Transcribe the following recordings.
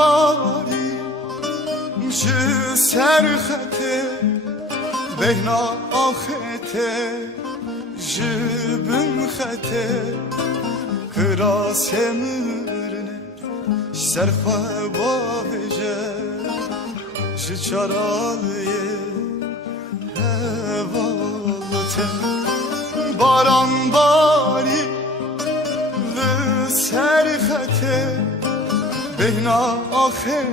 باری چه سرخته بهنا آخته جبن خته کراس مرنه سرخواه باهجه شچارایه هوالته باران باری و سرخته بهنا آخته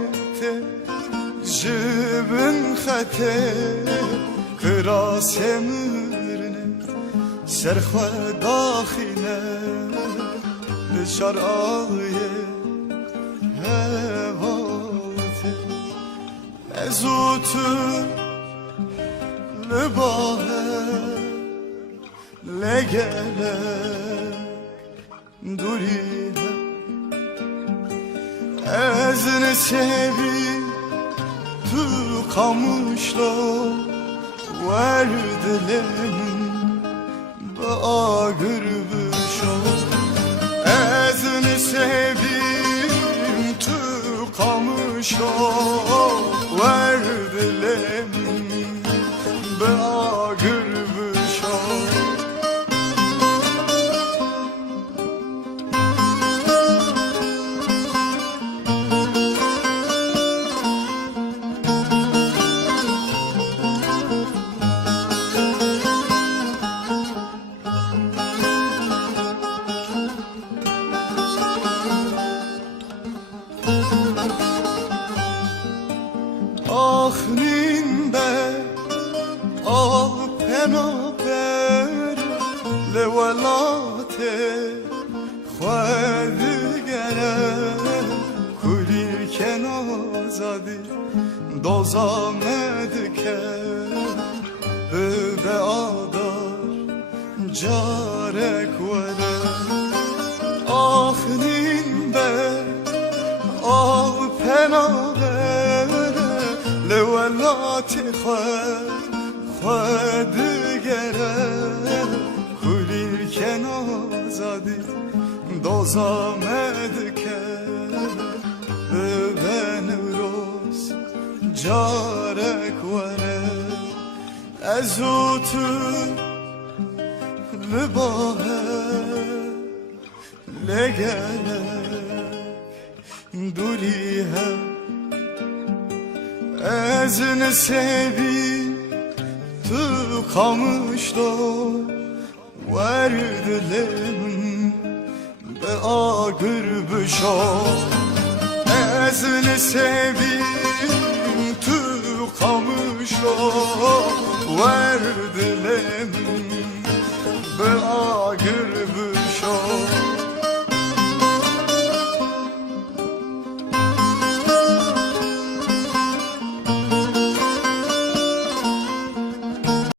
جبن خته کراس مرنه سرخواه داخله لشارایه هواته ازوتو لباهه لگله دوریه از نسبی تو kamışla verdilerim bağırmış ol ezini sevdim tu kamışla verdilerim bağırmış ol آخرین به آل پنابر لولات خواهد گره کلی کنار زدی دوزامد که به آدار جارک وره آخرین به آل پنابر لولات خواهد گره کلی کنار زدی دوزامد که به نوروز جارک وره از او تو لباهه لگلک دوریه ezini sevdim tu kamışla verdilerim be ağır büşo ezini sevdim tu kamışla